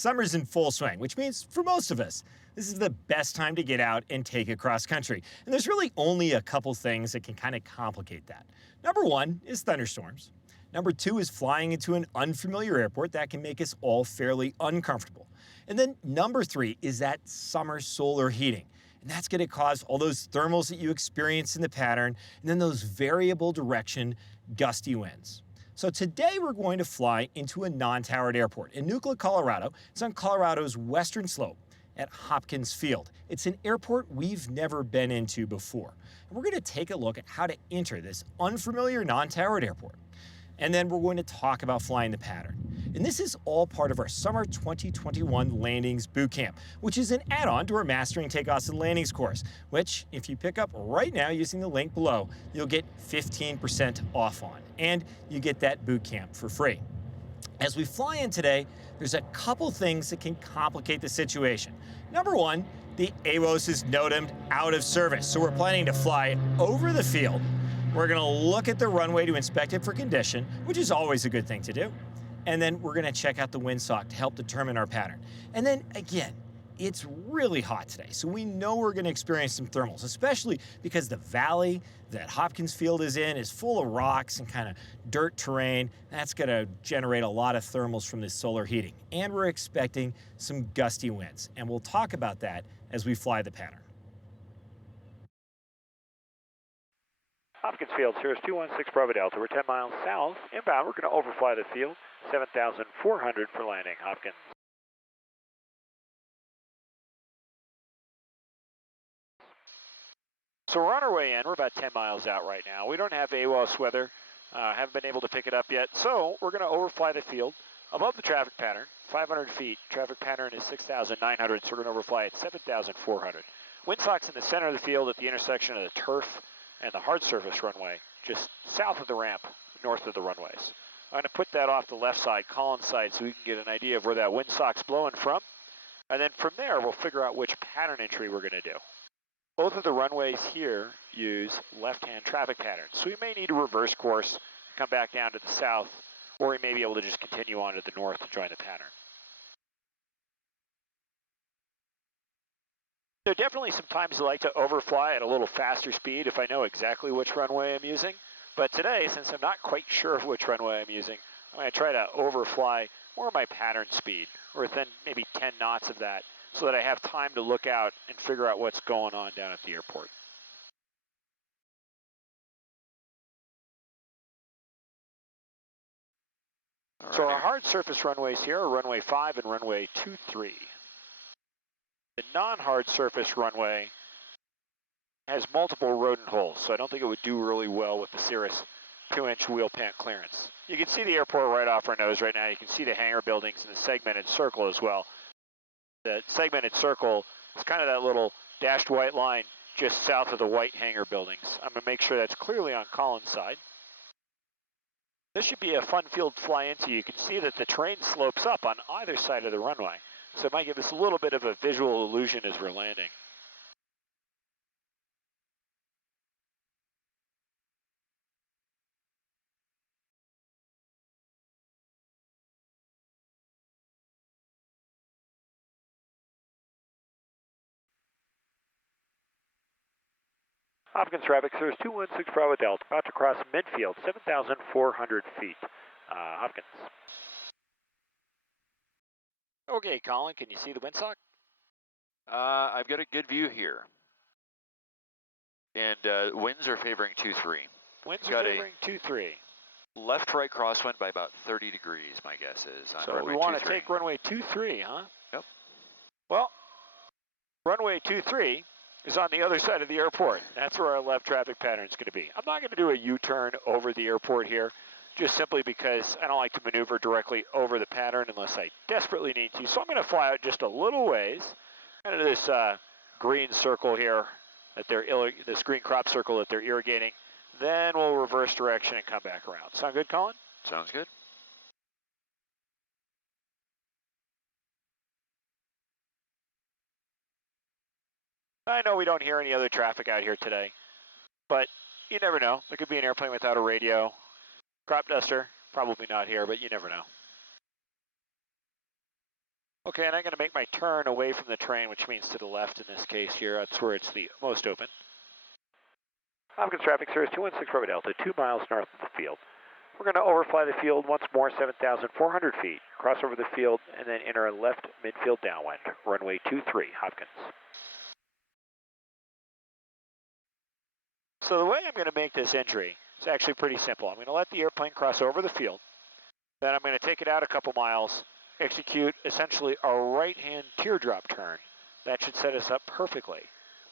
Summer's in full swing, which means for most of us, this is the best time to get out and take it cross country. And there's really only a couple things that can kind of complicate that. Number one is thunderstorms. Number two is flying into an unfamiliar airport that can make us all fairly uncomfortable. And then number three is that summer solar heating. And that's going to cause all those thermals that you experience in the pattern, and then those variable direction gusty winds. So today we're going to fly into a non-towered airport in Nucla, Colorado. It's on Colorado's western slope at Hopkins Field. It's an airport we've never been into before. And we're going to take a look at how to enter this unfamiliar non-towered airport. And then we're going to talk about flying the pattern. And this is all part of our Summer 2021 Landings Bootcamp, which is an add-on to our Mastering Takeoffs and Landings course, which if you pick up right now using the link below, you'll get 15% off on, and you get that bootcamp for free. As we fly in today, there's a couple things that can complicate the situation. Number one, the AWOS is NOTAMed out of service, so we're planning to fly over the field. We're going to look at the runway to inspect it for condition, which is always a good thing to do. And then we're going to check out the windsock to help determine our pattern. And then again, it's really hot today, so we know we're going to experience some thermals, especially because the valley that Hopkins Field is in is full of rocks and kind of dirt terrain. That's going to generate a lot of thermals from this solar heating. And we're expecting some gusty winds. And we'll talk about that as we fly the pattern. Hopkins Field, Cirrus 216 Bravo Delta. We're 10 miles south. Inbound, we're going to overfly the field. 7,400 for landing, Hopkins. So we're on our way in. We're about 10 miles out right now. We don't have AWOS weather. Haven't been able to pick it up yet. So we're going to overfly the field above the traffic pattern, 500 feet. Traffic pattern is 6,900, so we're going to overfly at 7,400. Windsock's in the center of the field at the intersection of the turf and the hard surface runway, just south of the ramp, north of the runways. I'm going to put that off the left side, Collins side, so we can get an idea of where that windsock's blowing from. And then from there, we'll figure out which pattern entry we're going to do. Both of the runways here use left-hand traffic patterns, so we may need to reverse course, come back down to the south, or we may be able to just continue on to the north to join the pattern. So definitely sometimes I like to overfly at a little faster speed if I know exactly which runway I'm using. But today, since I'm not quite sure of which runway I'm using, I'm going to try to overfly more of my pattern speed, or within maybe 10 knots of that, so that I have time to look out and figure out what's going on down at the airport. So our hard surface runways here are runway 5 and runway 23. The non-hard surface runway has multiple rodent holes, so I don't think it would do really well with the Cirrus 2-inch wheel pant clearance. You can see the airport right off our nose right now. You can see the hangar buildings and the segmented circle as well. The segmented circle is kind of that little dashed white line just south of the white hangar buildings. I'm going to make sure that's clearly on Collins' side. This should be a fun field to fly into. You can see that the terrain slopes up on either side of the runway, so it might give us a little bit of a visual illusion as we're landing. Hopkins traffic, Cirrus 216 Bravo Delta, about to cross midfield, 7,400 feet. Hopkins. Okay, Colin, can you see the windsock? I've got a good view here. And winds are favoring 2-3. Winds are favoring 2-3. Left-right crosswind by about 30 degrees, my guess is. On so we want to take runway 23, huh? Yep. Well, runway 23 is on the other side of the airport. That's where our left traffic pattern is going to be. I'm not going to do a U-turn over the airport here, just simply because I don't like to maneuver directly over the pattern unless I desperately need to. So I'm going to fly out just a little ways, kind of this green circle here, this green crop circle that they're irrigating. Then we'll reverse direction and come back around. Sound good, Colin? Sounds good. I know we don't hear any other traffic out here today, but you never know. There could be an airplane without a radio. Crop duster, probably not here, but you never know. Okay, and I'm going to make my turn away from the train, which means to the left in this case here. That's where it's the most open. Hopkins traffic, Cirrus 216 Bravo Delta, 2 miles north of the field. We're going to overfly the field once more, 7,400 feet, cross over the field, and then enter a left midfield downwind, runway 23, Hopkins. So the way I'm going to make this entry is actually pretty simple. I'm going to let the airplane cross over the field, then I'm going to take it out a couple miles, execute essentially a right-hand teardrop turn. That should set us up perfectly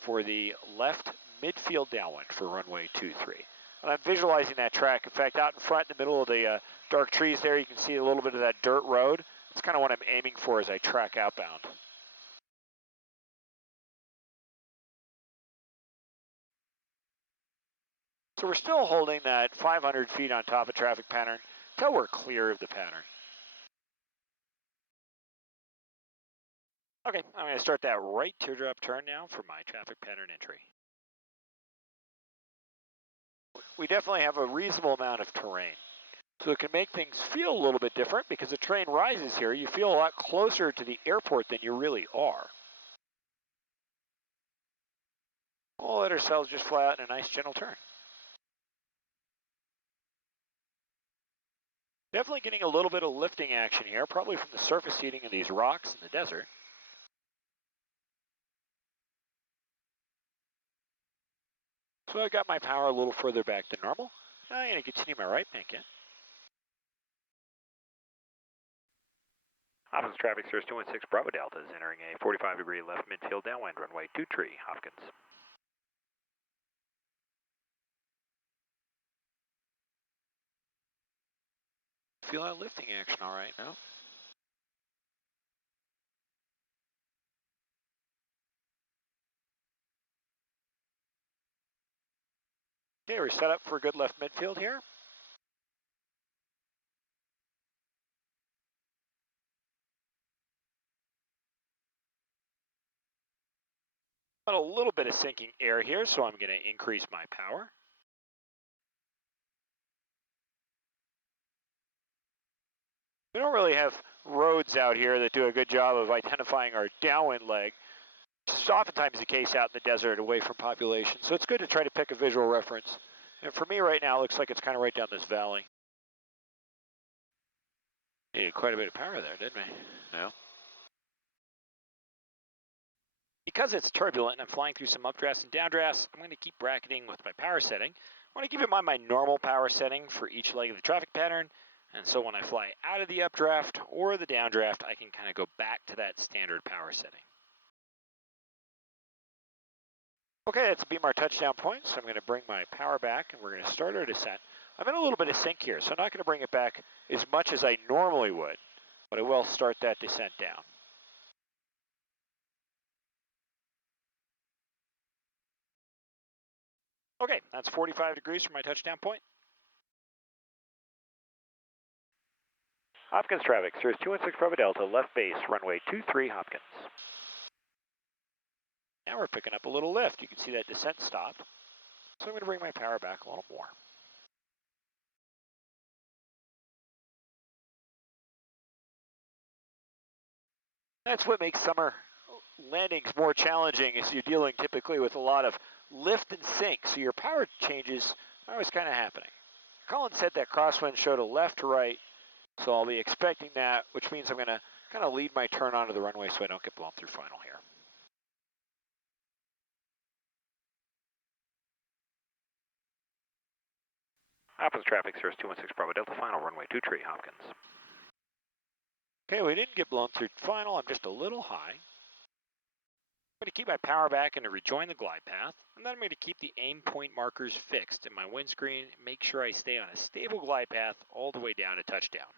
for the left midfield downwind for runway 23. And I'm visualizing that track. In fact, out in front in the middle of the dark trees there, you can see a little bit of that dirt road. That's kind of what I'm aiming for as I track outbound. So we're still holding that 500 feet on top of traffic pattern until we're clear of the pattern. Okay, I'm going to start that right teardrop turn now for my traffic pattern entry. We definitely have a reasonable amount of terrain. So it can make things feel a little bit different because the train rises here. You feel a lot closer to the airport than you really are. We'll let ourselves just fly out in a nice gentle turn. Definitely getting a little bit of lifting action here, probably from the surface heating of these rocks in the desert. So I got my power a little further back than normal. Now I'm going to continue my right bank in. Hopkins traffic, Cirrus 216 Bravo Delta is entering a 45-degree left midfield downwind, runway 23, Hopkins. Feel that lifting action all right now. Okay, we're set up for a good left midfield here. Got a little bit of sinking air here, so I'm going to increase my power. We don't really have roads out here that do a good job of identifying our downwind leg, which is oftentimes the case out in the desert away from population. So it's good to try to pick a visual reference. And for me right now, it looks like it's kind of right down this valley. Needed quite a bit of power there, didn't we? No. Because it's turbulent and I'm flying through some updrafts and downdrafts, I'm going to keep bracketing with my power setting. I want to keep in mind my normal power setting for each leg of the traffic pattern. And so when I fly out of the updraft or the downdraft, I can kind of go back to that standard power setting. Okay, that's beam our touchdown point, so I'm going to bring my power back and we're going to start our descent. I'm in a little bit of sync here, so I'm not going to bring it back as much as I normally would, but I will start that descent down. Okay, that's 45 degrees from my touchdown point. Hopkins traffic, Cirrus 216 Bravo Delta, left base, runway 23, Hopkins. Now we're picking up a little lift. You can see that descent stopped. So I'm going to bring my power back a little more. That's what makes summer landings more challenging, is you're dealing typically with a lot of lift and sink, so your power changes are always kind of happening. Colin said that crosswind showed a left to right, so I'll be expecting that, which means I'm going to kind of lead my turn onto the runway so I don't get blown through final here. Hopkins traffic, Cirrus 216 Bravo Delta, final runway 23, Hopkins. Okay, we didn't get blown through final, I'm just a little high. I'm going to keep my power back and to rejoin the glide path, and then I'm going to keep the aim point markers fixed in my windscreen, make sure I stay on a stable glide path all the way down to touchdown.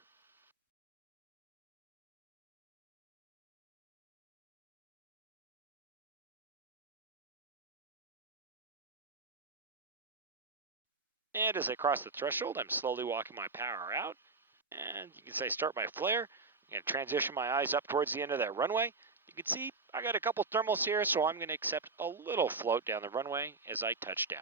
And as I cross the threshold, I'm slowly walking my power out, and you can say start my flare. I'm going to transition my eyes up towards the end of that runway. You can see I got a couple thermals here, so I'm going to accept a little float down the runway as I touch down.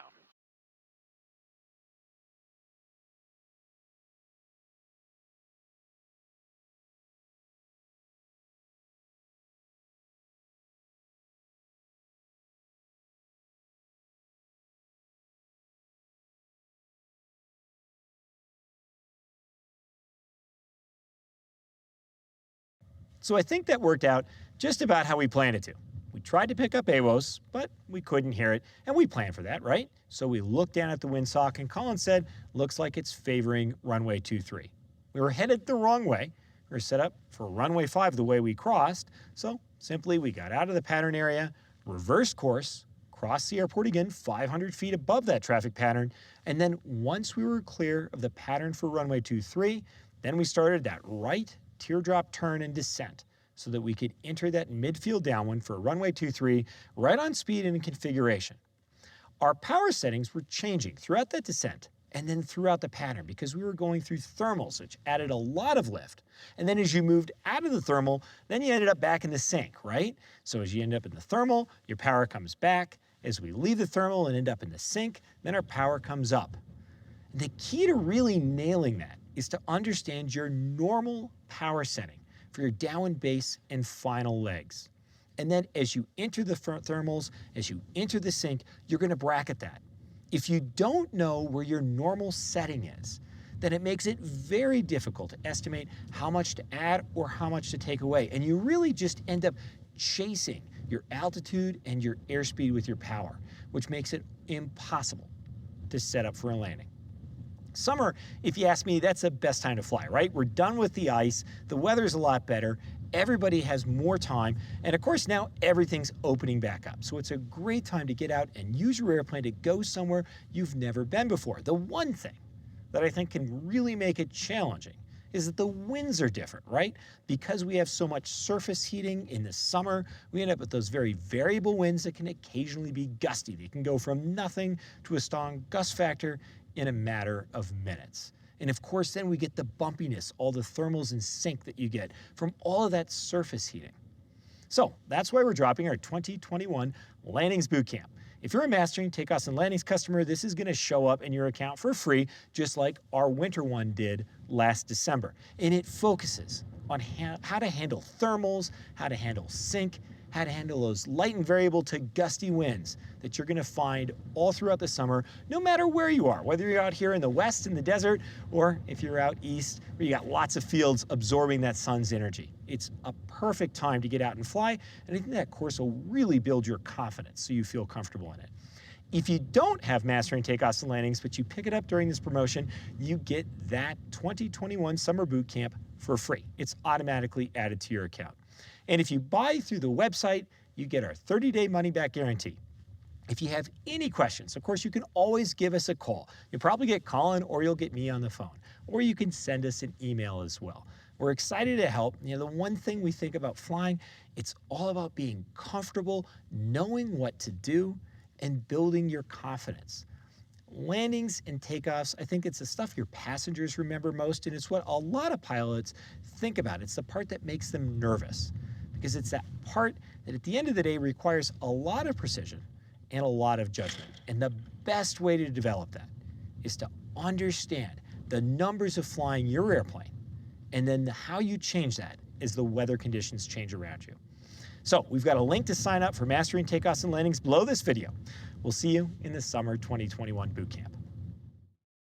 So I think that worked out just about how we planned it to. We tried to pick up AWOS, but we couldn't hear it, and we planned for that, right? So we looked down at the windsock, and Colin said, looks like it's favoring runway 23. We were headed the wrong way. We were set up for runway 5 the way we crossed, so simply we got out of the pattern area, reversed course, crossed the airport again 500 feet above that traffic pattern, and then once we were clear of the pattern for runway 23, then we started that right teardrop turn and descent so that we could enter that midfield downwind for runway 23 right on speed and in configuration. Our power settings were changing throughout that descent and then throughout the pattern because we were going through thermals, which added a lot of lift. And then as you moved out of the thermal, then you ended up back in the sink, right? So as you end up in the thermal, your power comes back. As we leave the thermal and end up in the sink, then our power comes up. And the key to really nailing that is to understand your normal power setting for your downwind base and final legs. And then as you enter the thermals, as you enter the sink, you're going to bracket that. If you don't know where your normal setting is, then it makes it very difficult to estimate how much to add or how much to take away. And you really just end up chasing your altitude and your airspeed with your power, which makes it impossible to set up for a landing. Summer, if you ask me, that's the best time to fly, right? We're done with the ice, the weather's a lot better, everybody has more time, and of course now everything's opening back up. So it's a great time to get out and use your airplane to go somewhere you've never been before. The one thing that I think can really make it challenging is that the winds are different, right? Because we have so much surface heating in the summer, we end up with those very variable winds that can occasionally be gusty. They can go from nothing to a strong gust factor in a matter of minutes. And of course, then we get the bumpiness, all the thermals and sink that you get from all of that surface heating. So that's why we're dropping our 2021 Landings Bootcamp. If you're a Mastering Takeoffs and Landings customer, this is going to show up in your account for free, just like our winter one did last December. And it focuses on how to handle thermals, how to handle sink, how to handle those light and variable to gusty winds that you're going to find all throughout the summer, no matter where you are, whether you're out here in the west in the desert, or if you're out east where you got lots of fields absorbing that sun's energy. It's a perfect time to get out and fly, and I think that course will really build your confidence so you feel comfortable in it. If you don't have Mastering Takeoffs and Landings, but you pick it up during this promotion, you get that 2021 Summer Boot Camp for free. It's automatically added to your account. And if you buy through the website, you get our 30-day money-back guarantee. If you have any questions, of course, you can always give us a call. You'll probably get Colin or you'll get me on the phone, or you can send us an email as well. We're excited to help. You know, the one thing we think about flying, it's all about being comfortable, knowing what to do, and building your confidence. Landings and takeoffs, I think it's the stuff your passengers remember most, and it's what a lot of pilots think about. It's the part that makes them nervous, because it's that part that at the end of the day requires a lot of precision and a lot of judgment. And the best way to develop that is to understand the numbers of flying your airplane, and then how you change that as the weather conditions change around you. So we've got a link to sign up for Mastering Takeoffs and Landings below this video. We'll see you in the Summer 2021 Bootcamp.